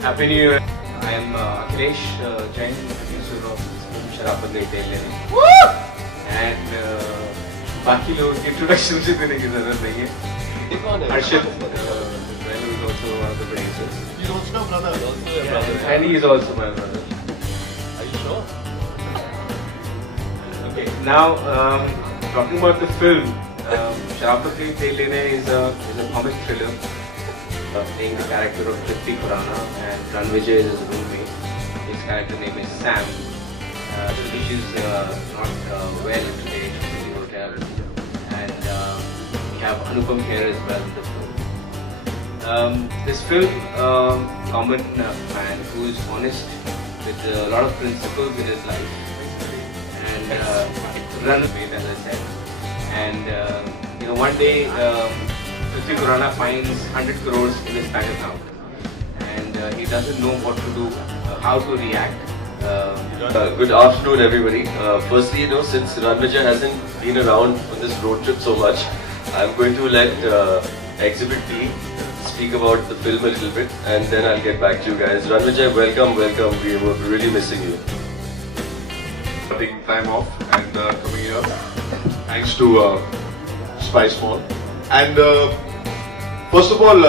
Happy New Year. I am Akhilesh Jain, producer of film Sharafat Gayi Tell Lene. And बाकी लोगों की introduction से देने की जरूरत नहीं है. Harshit, well, is also one of the producers. He's also your brother. He's also your brother. And he is also my brother. Are you sure? Okay, now talking about the film, Sharafat Gayi Tell Lene is a comic thriller. Playing the character of Tripti Khurana, and Ranvijay is his roommate. His character name is Sam. Satish is not well today from the hotel, and we have Anupam here as well in the film. This film, common man who is honest with a lot of principles in his life, and run-away, as I said, and one day. Tripti Khurana finds 100 crores in his bank account, and he doesn't know what to do, how to react. Good afternoon, everybody. Firstly, since Ranvijay hasn't been around on this road trip so much, I'm going to let Exhibit B speak about the film a little bit, and then I'll get back to you guys. Ranvijay, welcome. We were really missing you. Taking time off and coming here, thanks to Spice Mall. And first of all,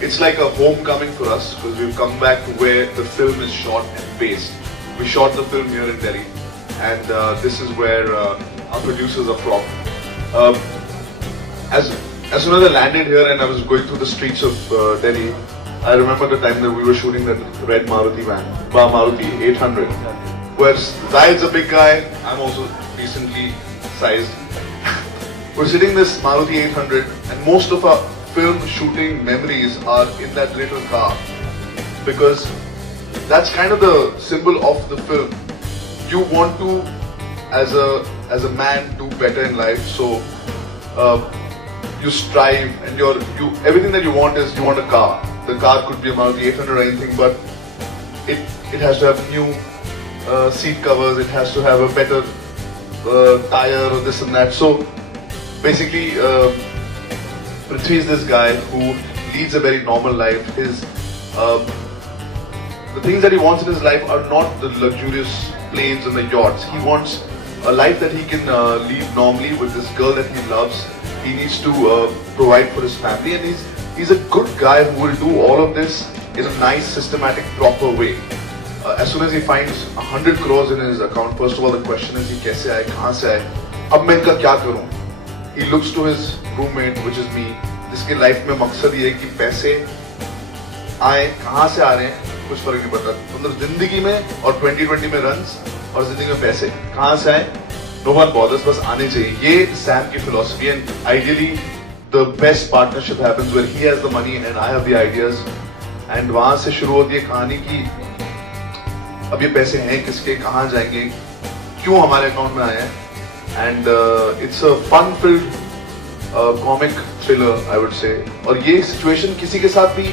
it's like a homecoming for us because we've come back to where the film is shot and based. We shot the film here in Delhi, and this is where our producers are from. As soon as I landed here and I was going through the streets of Delhi, I remember the time that we were shooting that red Maruti van, Maruti 800, where Zahid's a big guy, I'm also decently sized. We're sitting in this Maruti 800, and most of our film shooting memories are in that little car, because that's kind of the symbol of the film. You want to, as a man, do better in life, so you strive, and everything that you want is, you want a car. The car could be a Maruti 800 or anything, but it has to have new seat covers, it has to have a better tire or this and that. So basically, Prithvi is this guy who leads a very normal life. The things that he wants in his life are not the luxurious planes and the yachts. He wants a life that he can lead normally with this girl that he loves. He needs to provide for his family, and he's a good guy who will do all of this in a nice, systematic, proper way. As soon as he finds 100 crores in his account, first of all the question is, he kaise aaye, kahan se aaye, ab main inka kya karoon? He looks to his roommate, which is me, जिसके life में मकसद ये है कि पैसे आए, कहाँ से आ रहे हैं, कुछ फर्क नहीं पड़ता. मतलब जिंदगी में और 2020 में रन्स और जिंदगी में पैसे कहाँ से आए, no one bothers, बस आने चाहिए. ये सैम की philosophy, and ideally the best partnership happens where he has the money and I have the ideas, and वहाँ से शुरू होती है कहानी की अब ये पैसे हैं किसके, कहाँ जाएंगे, क्यों हमारे अकाउंट में आए हैं. And it's a fun-filled comic thriller, I would say. और ये situation किसी के साथ भी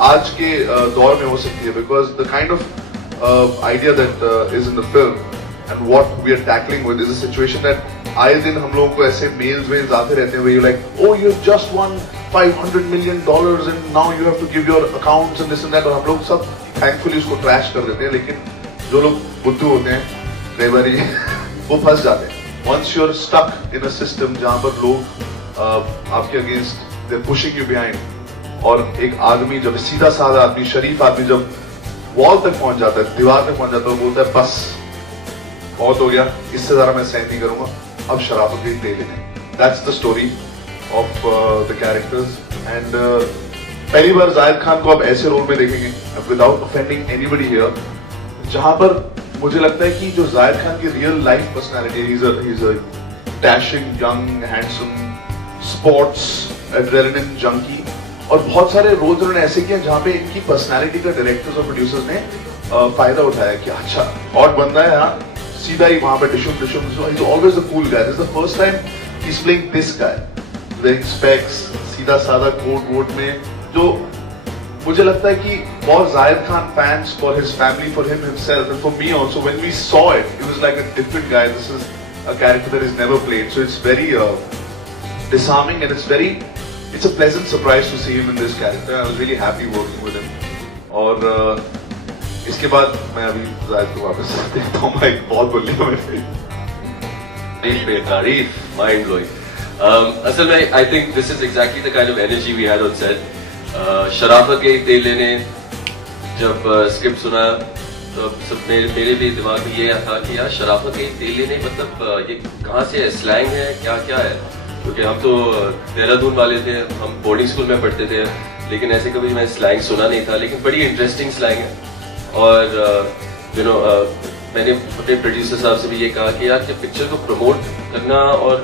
आज के दौर में हो सकती है, because the kind of idea that is in the film and what we are tackling with is a situation that आए दिन हम लोगों को ऐसे mails आते रहते हैं where you're like, oh, you've just won $500 million and now you have to give your accounts and this and that, और हम लोग सब thankfully उसको trash कर देते हैं. लेकिन जो लोग बुद्धू होते हैं कई बारी वो फंस जाते हैं. Once you're stuck in a system जहाँ पर लोग आपके against, they're pushing you behind, और एक आदमी जब सीधा साधा आदमी, शरीफ आदमी जब वॉल तक पहुंच जाता है, दीवार तक पहुंच जाता है, बोलता है बस बहुत हो गया, इससे ज्यादा मैं सहन नहीं करूंगा, अब शराफत गई ले लेने. That's the story of the characters, and पहली बार जाहिद खान को आप ऐसे रोल में देखेंगे, without offending anybody here, जहाँ पर मुझे लगता है कि जो जाहिद खान की रियल लाइफ पर्सनालिटी है, he's a dashing, young, handsome, sports, adrenaline junkie, और बहुत सारे रोल्स उन्होंने ऐसे किए जहाँ पे इनकी पर्सनालिटी का डायरेक्टर्स और प्रोड्यूसर्स ने फायदा उठाया कि अच्छा और बंदा है, हाँ सीधा ही वहाँ पे डिशुम, so he's always a cool guy. This is the first time he's playing this guy, wearing specs, सीधा साधा कोट वोट में, जो मुझे लगता है कि बहुत Zahid Khan fans, for his family, for him himself, and for me also, when we saw it, it was like a different guy. This is a character that is never played, so it's very disarming, and it's a pleasant surprise to see him in this character. I was really happy working with him. और इसके बाद मैं अभी जायद को वापस देखता हूँ, मैं बहुत बोल लिया मैंने। तारीफ, mind blowing. असल में I think this is exactly the kind of energy we had on set. शराफत के तेल लेने जब स्क्रिप्ट सुना तो सब मेरे भी दिमाग में ये था कि यार शराफत के तेल लेने मतलब ये कहाँ से है, स्लैंग है, क्या क्या है, क्योंकि हम तो देहरादून वाले थे, हम बोर्डिंग स्कूल में पढ़ते थे, लेकिन ऐसे कभी मैं स्लैंग सुना नहीं था, लेकिन बड़ी इंटरेस्टिंग स्लैंग है। और मैंने अपने प्रोड्यूसर साहब से भी ये कहा कि यार पिक्चर को प्रमोट करना और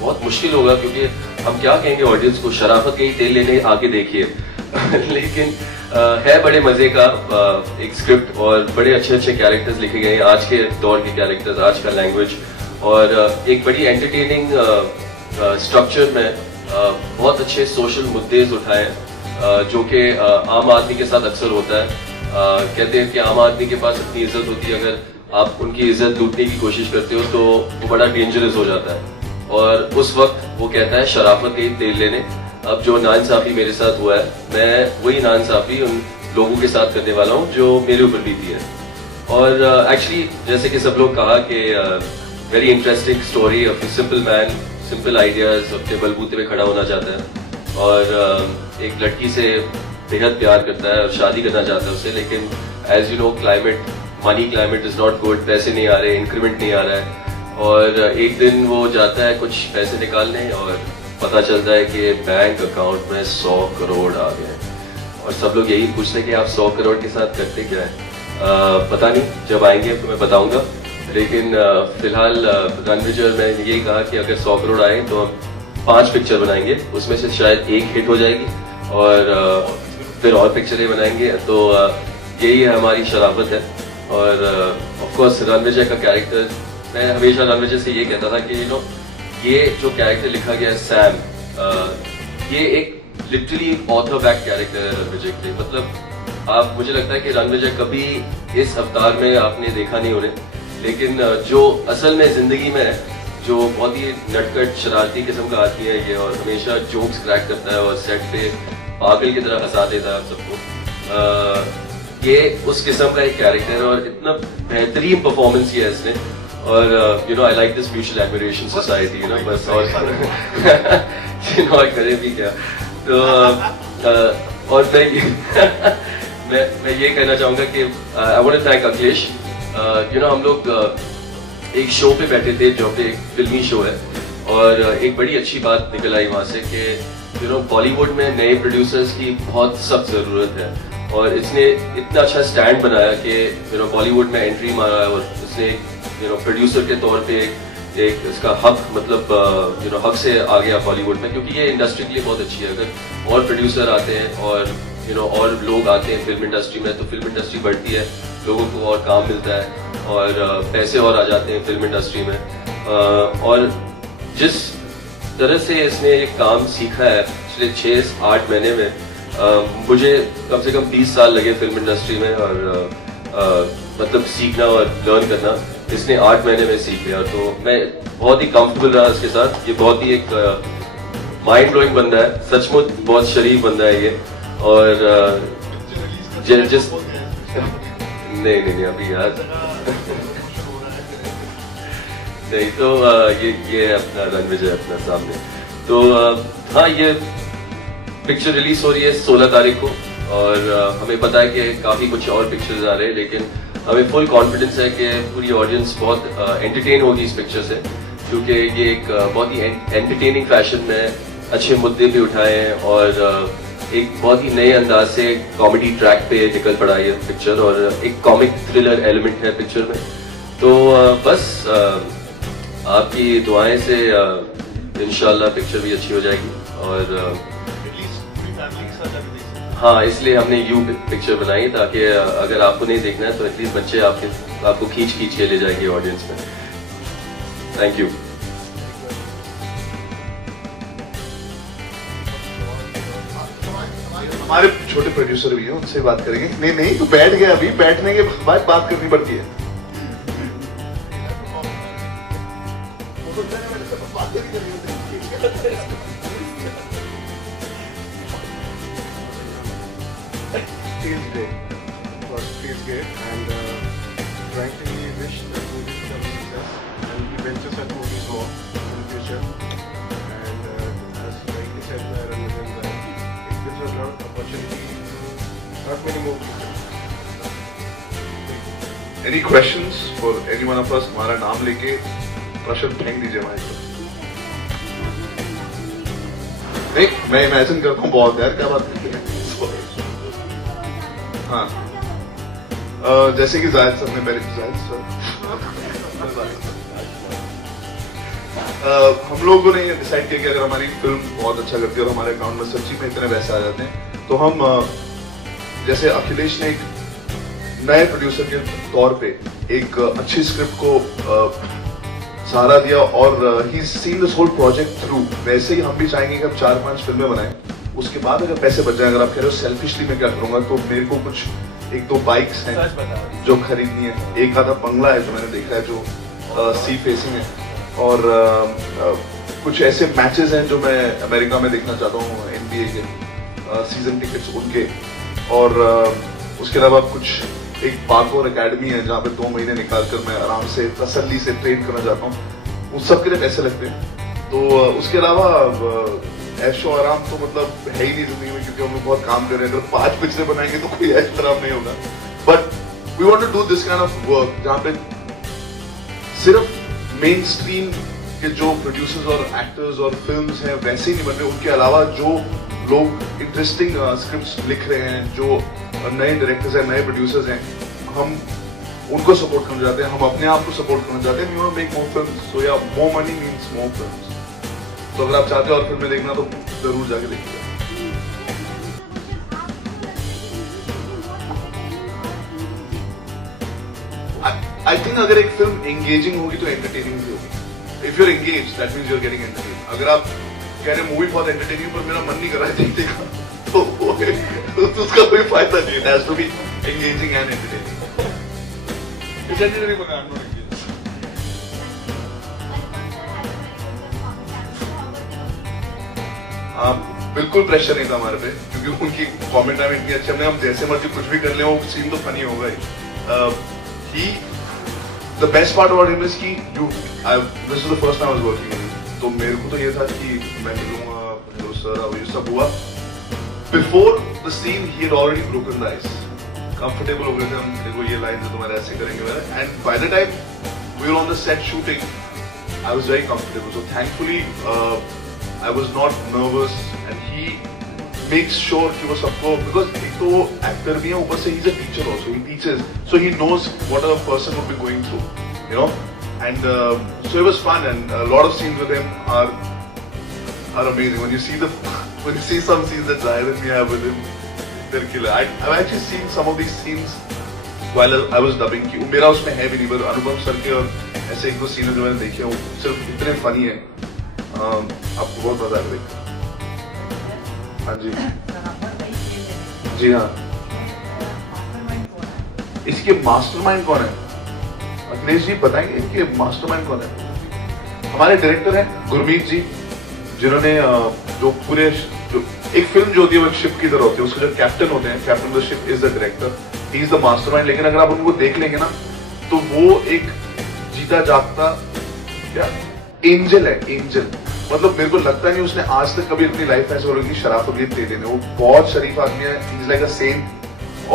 बहुत मुश्किल होगा, क्योंकि हम क्या कहेंगे ऑडियंस को, शराफत के ही तेल लेने आके देखिए लेकिन है बड़े मजे का एक स्क्रिप्ट और बड़े अच्छे अच्छे कैरेक्टर्स लिखे गए हैं, आज के दौर के कैरेक्टर्स, आज का लैंग्वेज, और एक बड़ी एंटरटेनिंग स्ट्रक्चर में बहुत अच्छे सोशल मुद्दे उठाए जो कि आम आदमी के साथ अक्सर होता है। कहते हैं कि आम आदमी के पास अपनी इज्जत होती है, अगर आप उनकी इज्जत लूटने की कोशिश करते हो तो वो बड़ा डेंजरस हो जाता है, और उस वक्त वो कहता है शराफत के तेल लेने। अब जो नाइंसाफी मेरे साथ हुआ है, मैं वही नाइंसाफी उन लोगों के साथ करने वाला हूँ जो मेरे ऊपर बीती है। और एक्चुअली जैसे कि सब लोग कहा कि very interesting story of simple man, simple ideas, अपने बलबूते पे खड़ा होना चाहता है और एक लड़की से बेहद प्यार करता है और शादी करना चाहता है उससे, लेकिन as you know money climate is not good, पैसे नहीं आ रहे, इंक्रीमेंट नहीं आ रहा है, और एक दिन वो जाता है कुछ पैसे निकालने और पता चलता है कि बैंक अकाउंट में 100 करोड़ आ गए, और सब लोग यही पूछते हैं कि आप 100 करोड़ के साथ करते क्या है। पता नहीं, जब आएंगे तो मैं बताऊंगा, लेकिन फिलहाल रणविजय और मैंने यही कहा कि अगर 100 करोड़ आए तो हम 5 पिक्चर बनाएंगे, उसमें से शायद एक हिट हो जाएगी और फिर और पिक्चरें बनाएंगे, तो यही है हमारी शराफत है। और ऑफ कोर्स रणविजय का कैरेक्टर, मैं हमेशा रणविजय से ये कहता था कि ये जो कैरेक्टर लिखा गया है सैम, ये एक लिटरली ऑथर बैक कैरेक्टर है रणविजय के लिए। मतलब मुझे लगता है कि रणविजय कभी इस अवतार में आपने देखा नहीं उन्हें, लेकिन जो असल में जिंदगी में जो बहुत ही नटखट शरारती किस्म का आदमी है ये, और हमेशा जोक्स क्रैक करता है और सेट पे पागल की तरह हंसा देता है सबको, ये उस किस्म का एक कैरेक्टर है और इतना बेहतरीन परफॉर्मेंस किया है इसने। और I like this mutual admiration society, बस और करे भी क्या। तो और मैं ये कहना चाहूंगा कि I want to thank Akhilesh. हम लोग एक शो पे बैठे थे जो पे एक फिल्मी शो है, और एक बड़ी अच्छी बात निकल आई वहां से कि बॉलीवुड में नए प्रोड्यूसर्स की बहुत सख्त जरूरत है, और इसने इतना अच्छा स्टैंड बनाया कि बॉलीवुड में एंट्री मारा है, और उसने प्रोड्यूसर के तौर पे एक इसका हक, मतलब हक से आ गया बॉलीवुड में, क्योंकि ये इंडस्ट्री के लिए बहुत अच्छी है। अगर और प्रोड्यूसर आते हैं और और लोग आते हैं फिल्म इंडस्ट्री में, तो फिल्म इंडस्ट्री बढ़ती है, लोगों को और काम मिलता है और पैसे और आ जाते हैं फिल्म इंडस्ट्री में। और जिस तरह से इसने एक काम सीखा है पिछले 6-8 महीने में, मुझे कम से कम 20 साल लगे फिल्म इंडस्ट्री में, और मतलब सीखना और लर्न करना इसने 8 महीने में सीख लिया। तो मैं बहुत ही कंफर्टेबल रहा इसके साथ। ये बहुत ही एक माइंड ब्लोइंग बंदा है, सचमुच बहुत शरीफ बंदा है ये। और जिस नहीं अभी यार नहीं, तो ये अपना रणविजय अपना सामने। तो हाँ, ये पिक्चर रिलीज हो रही है 16 तारीख को, और हमें पता है कि काफी कुछ और पिक्चर्स आ रहे हैं, लेकिन हमें फुल कॉन्फिडेंस है कि पूरी ऑडियंस बहुत एंटरटेन होगी इस पिक्चर से, क्योंकि ये एक बहुत ही एंटरटेनिंग फैशन में अच्छे मुद्दे भी उठाए हैं, और एक बहुत ही नए अंदाज से कॉमेडी ट्रैक पे निकल पड़ा है पिक्चर, और एक कॉमिक थ्रिलर एलिमेंट है पिक्चर में। तो बस आपकी दुआएं से इंशाल्लाह पिक्चर भी अच्छी हो जाएगी। और हाँ, इसलिए हमने यू पिक्चर बनाई, ताकि अगर आपको नहीं देखना है तो एटलीस्ट बच्चे आपको खींच के ले जाएंगे ऑडियंस में। Thank you. हमारे छोटे प्रोड्यूसर भी हैं, उनसे बात करेंगे। नहीं तो बैठ गए, अभी बैठने के बाद बात करनी पड़ती है। feels great. First feels great, and frankly, we wish that movie becomes a success and he ventures at movies more in the future. And as rightly said by Ranjan, that it gives us a lot of opportunity to not many more people. Any questions for any one of us? हमारा नाम लेके प्रश्न फेंक दीजिए हमारे को. नहीं, मैं इमेजिन करता हूँ बहुत यार, क्या बात करते हैं. हाँ, जैसे कि जायद सर ने पहले हम लोगों ने ये डिसाइड किया कि अगर हमारी फिल्म बहुत अच्छा करती है और हमारे अकाउंट में सच्ची में इतने पैसे आ जाते हैं, तो हम जैसे अखिलेश ने एक नए प्रोड्यूसर के तौर पे एक अच्छी स्क्रिप्ट को सहारा दिया और he seen this whole project through, वैसे ही हम भी चाहेंगे कि हम 4-5 फिल्में बनाएं. उसके बाद अगर पैसे बच जाए, अगर आप कह रहे हो सेल्फिशली मैं क्या करूंगा, तो मेरे को कुछ 1-2 बाइक्स हैं जो खरीदनी है, एक आधा बंगला है जो मैंने देखा है जो सी फेसिंग है, और कुछ ऐसे मैचेस हैं जो मैं अमेरिका में देखना चाहता हूँ, NBA के सीजन टिकट्स उनके, और उसके अलावा कुछ एक पार्कोर एकेडमी है जहाँ पे 2 महीने निकाल कर मैं आराम से तसल्ली से ट्रेन करना चाहता हूँ. उस सब के लिए पैसे लगते हैं. तो उसके अलावा ऐशो आराम तो मतलब है ही नहीं जिंदगी में, क्योंकि हम लोग बहुत काम कर रहे हैं. अगर 5 पिक्चरें बनाएंगे तो कोई ऐशो आराम नहीं होगा. But we want to do this kind of work जहाँ पे सिर्फ मेन स्ट्रीम के जो प्रोड्यूसर्स और एक्टर्स और फिल्म्स हैं वैसे ही नहीं बन रहे, उनके अलावा जो लोग इंटरेस्टिंग स्क्रिप्ट्स लिख रहे हैं, जो नए डायरेक्टर्स हैं, नए प्रोड्यूसर्स हैं, हम उनको सपोर्ट करना चाहते हैं, हम अपने आप को सपोर्ट करना चाहते हैं. We want to make more films, so yeah more money means more films. तो अगर आप चाहते हो और फिल्में देखना तो जरूर जाके देखिए. आई थिंक अगर एक फिल्म एंगेजिंग होगी तो एंटरटेनिंग भी होगी. If you are engaged that means you are getting entertain. अगर आप कह रहे मूवी बहुत एंटरटेनिंग पर मेरा मन नहीं कर रहा है देखने का, तो उसका कोई फायदा नहीं. It has to be engaging and entertaining. It's entertaining but I am not engaged. बिल्कुल प्रेशर नहीं था हमारे पे, क्योंकि उनकी कमेंट में इतनी अच्छी, हमने हम जैसे मर्जी कुछ भी कर ले, वो सीन तो फनी होगा ही. The best part about him is कि this is the first time I was working with him. तो मेरे को तो ये था कि मैं मिलूंगा, हेलो सर, अब ये सब हुआ. Before the scene, he had already broken the ice. Comfortable हो गए थे हम, देखो ये लाइन है तुम्हारे ऐसे करेंगे मेरा. And by the time we were on the set shooting, I was very comfortable. So thankfully, I was not nervous, and he makes sure कि वो सबको, because एक तो वो actor भी है, ऊपर से he's a teacher also, he teaches, so he knows what a person would be going through, you know. And so it was fun, and a lot of scenes with him are amazing. When you see some scenes that Zahid and me have with him, they're killer. I've actually seen some of these scenes while I was dubbing. मेरा उसमें है भी नहीं, पर अनुपम sir के और ऐसे एक दो सीन जो मैंने देखे वो सिर्फ इतने फनी है, आपको बहुत मजा आएगा. हाँ जी, जी हाँ. इसके मास्टरमाइंड कौन है? अखिलेश जी बताएंगे इनके मास्टरमाइंड कौन है? हमारे डायरेक्टर हैं गुरमीत जी, जिन्होंने जो पूरे जो एक फिल्म जो होती है वो शिप की तरह होती है, उसके जो कैप्टन होते हैं, captain of the ship is the director, he is the mastermind. लेकिन अगर आप उनको देख लेंगे ना, तो वो एक जीता जागता क्या एंजल है. एंजल मतलब मेरे को लगता नहीं उसने आज तक कभी अपनी लाइफ में ऐसे बोला कि शराफत दे देने. वो बहुत शरीफ आदमी है, he is like a saint.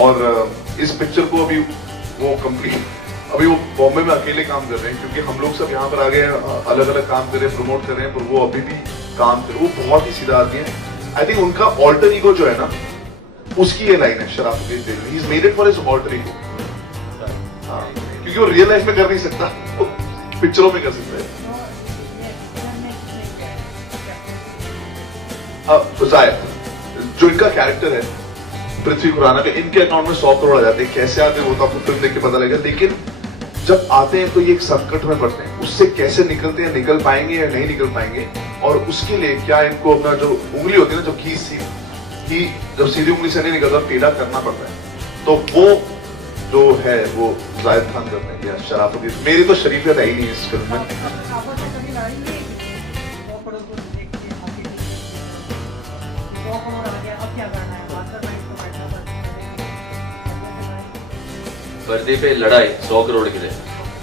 और इस पिक्चर को अभी वो कंप्लीट, अभी वो बॉम्बे में अकेले काम कर रहे हैं, क्योंकि हम लोग सब यहाँ पर आ गए हैं, अलग अलग काम कर रहे हैं, प्रमोट कर रहे हैं, पर वो अभी भी काम कर, वो बहुत ही सीधा आदमी है. आई थिंक उनका ऑल्टर ईगो जो है ना, उसकी ये लाइन है शराफत दे देने. He is made it for his alter ego, क्योंकि वो रियल लाइफ में कर नहीं सकता, पिक्चरों में कर सकता है. जो इनका कैरेक्टर है पृथ्वी खुराना का, इनके अकाउंट में 100 करोड़ आ जाते हैं. कैसे आते हैं वो तो आपको फिल्म देख के पता लगेगा, लेकिन जब आते हैं तो ये एक संकट में पड़ते हैं. उससे कैसे निकलते हैं, निकल पाएंगे या नहीं निकल पाएंगे, और उसके लिए क्या इनको अपना जो उंगली होती है ना, जब सीधी उंगली से नहीं निकलता, टेढ़ा करना पड़ता है. तो वो जो है वो जाहिद खान करते हैं या शराफत. मेरी तो शरीफियत है ही नहीं इस फिल्म में. पर्दे पे लड़ाई 100 करोड़ के लिए।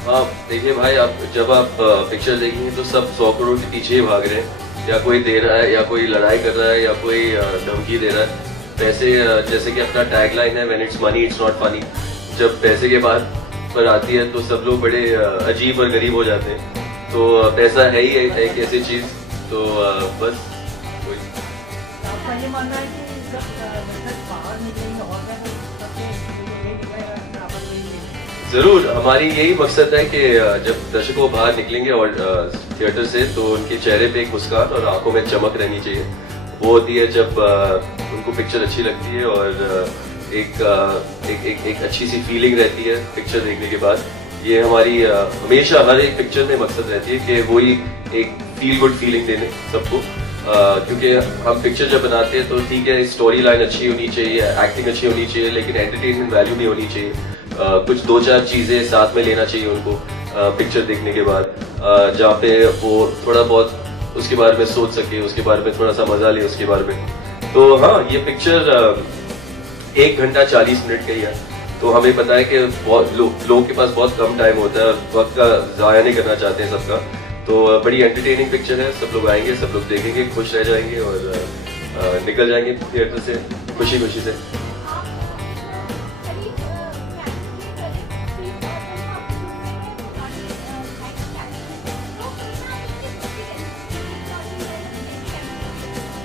हाँ देखिए भाई, आप जब आप पिक्चर देखेंगे तो सब 100 करोड़ के पीछे ही भाग रहे हैं, या कोई दे रहा है या कोई लड़ाई कर रहा है या कोई धमकी दे रहा है। पैसे, जैसे कि अपना टैगलाइन है, when it's money it's not funny. जब पैसे के बाद पर आती है तो सब लोग बड़े अजीब और गरीब हो जाते हैं। तो पैसा है ही एक ऐसी चीज, तो बस आपका ये मानना है कि जब दर्शक बाहर निकलेंगे और जरूर हमारी यही मकसद है कि जब दर्शकों बाहर निकलेंगे और थिएटर से तो उनके चेहरे पे एक मुस्कान और आंखों में चमक रहनी चाहिए। वो होती है जब उनको पिक्चर अच्छी लगती है और एक अच्छी सी फीलिंग रहती है पिक्चर देखने के बाद। ये हमारी हमेशा हर एक पिक्चर में मकसद रहती है कि वही एक फील गुड फीलिंग देने सबको। क्योंकि हम पिक्चर जब बनाते हैं तो ठीक है, स्टोरी लाइन अच्छी होनी चाहिए, एक्टिंग अच्छी होनी चाहिए, लेकिन एंटरटेनमेंट वैल्यू भी होनी चाहिए। कुछ 2-4 चीजें साथ में लेना चाहिए उनको पिक्चर देखने के बाद, जहाँ पे वो थोड़ा बहुत उसके बारे में सोच सके, उसके बारे में थोड़ा सा मजा ले उसके बारे में। तो हाँ, ये पिक्चर 1 घंटा 40 मिनट का ही है। तो हमें पता है कि बहुत लोगों के पास बहुत कम टाइम होता है, वक्त का जाया नहीं करना चाहते हैं सबका। तो बड़ी एंटरटेनिंग पिक्चर है, सब लोग आएंगे, सब लोग देखेंगे, खुश रह जाएंगे और निकल जाएंगे थिएटर से खुशी खुशी से।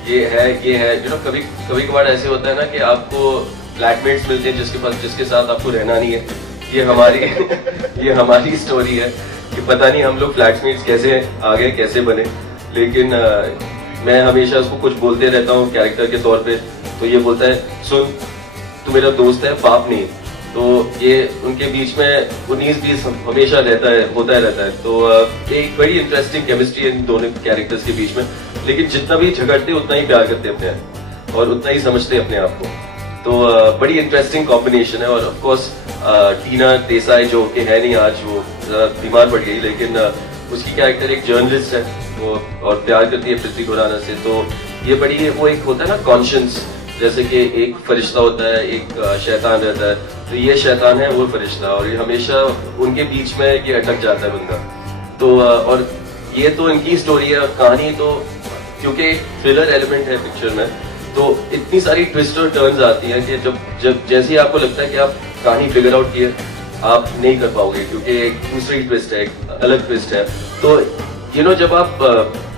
ये है कभी कभार ऐसे होता है ना कि आपको फ्लैटमेट्स मिलते हैं जिसके साथ आपको रहना नहीं है। ये हमारी स्टोरी है कि पता नहीं हम लोग फ्लैटमेट्स कैसे आ गए, कैसे बने। लेकिन मैं हमेशा उसको कुछ बोलते रहता हूँ कैरेक्टर के तौर पे। तो ये बोलता है, सुन तू मेरा दोस्त है, पाप नहीं। तो ये उनके बीच में 19-20 हमेशा होता रहता है। तो एक बड़ी इंटरेस्टिंग केमिस्ट्री है इन दोनों कैरेक्टर्स के बीच में। लेकिन जितना भी झगड़ते उतना ही प्यार करते अपने आप और उतना ही समझते अपने आप को। तो बड़ी इंटरेस्टिंग कॉम्बिनेशन है। और ऑफ कोर्स टीना देसाई जो कि है नहीं आज, वो जरा बीमार पड़ गई, लेकिन उसकी कैरेक्टर एक जर्नलिस्ट है वो और प्यार करती है पृथ्वी खुराना से। तो ये बड़ी वो एक होता है ना कॉन्शियंस, जैसे कि एक फरिश्ता होता है, एक शैतान रहता है। तो ये शैतान है, वो फरिश्ता, और ये हमेशा उनके बीच में ये अटक जाता है बंदा। तो और ये तो इनकी स्टोरी है। कहानी तो क्योंकि थ्रिलर एलिमेंट है पिक्चर में, तो इतनी सारी ट्विस्ट और टर्न्स आती हैं कि जब जैसे ही आपको लगता है कि आप कहानी फिगर आउट किए, आप नहीं कर पाओगे, क्योंकि एक दूसरी ट्विस्ट है, एक अलग ट्विस्ट है। तो जब आप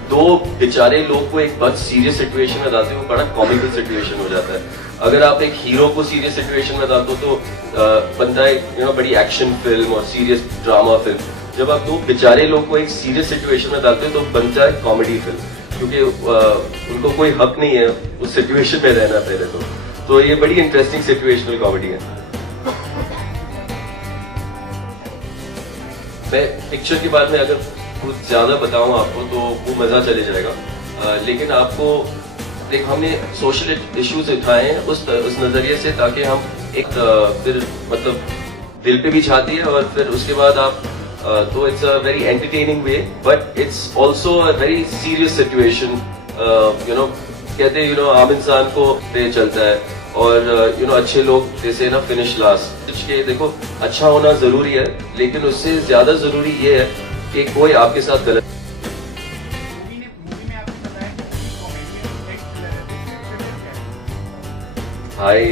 दो बेचारे लोग को एक बहुत सीरियस सिचुएशन में डालते हो, बड़ा कॉमिकल सिचुएशन हो जाता है। अगर आप एक हीरो को सीरियस सिचुएशन में डालते हो तो बनता है बड़ी एक्शन फिल्म और सीरियस ड्रामा फिल्म। जब आप दो बेचारे लोग को एक सीरियस सिचुएशन में डालते हो तो बनता है कॉमेडी फिल्म, क्योंकि उनको कोई हक नहीं है उस सिचुएशन में रहना पहले तो ये बड़ी इंटरेस्टिंग सिचुएशनल कॉमेडी है। मैं पिक्चर के बारे में अगर कुछ ज्यादा बताऊं आपको तो वो मजा चले जाएगा। लेकिन आपको हमने सोशल इश्यूज उठाए हैं उस नजरिए से, ताकि हम एक फिर मतलब दिल पे भी छाती है और फिर उसके बाद आप तो it's a very entertaining way, but it's also a very serious situation. कहते हैं आम इंसान को पे चलता है और अच्छे लोग जैसे ना फिनिश लास्ट के। देखो, अच्छा होना जरूरी है, लेकिन उससे ज्यादा जरूरी ये है कि कोई आपके साथ गलत। भाई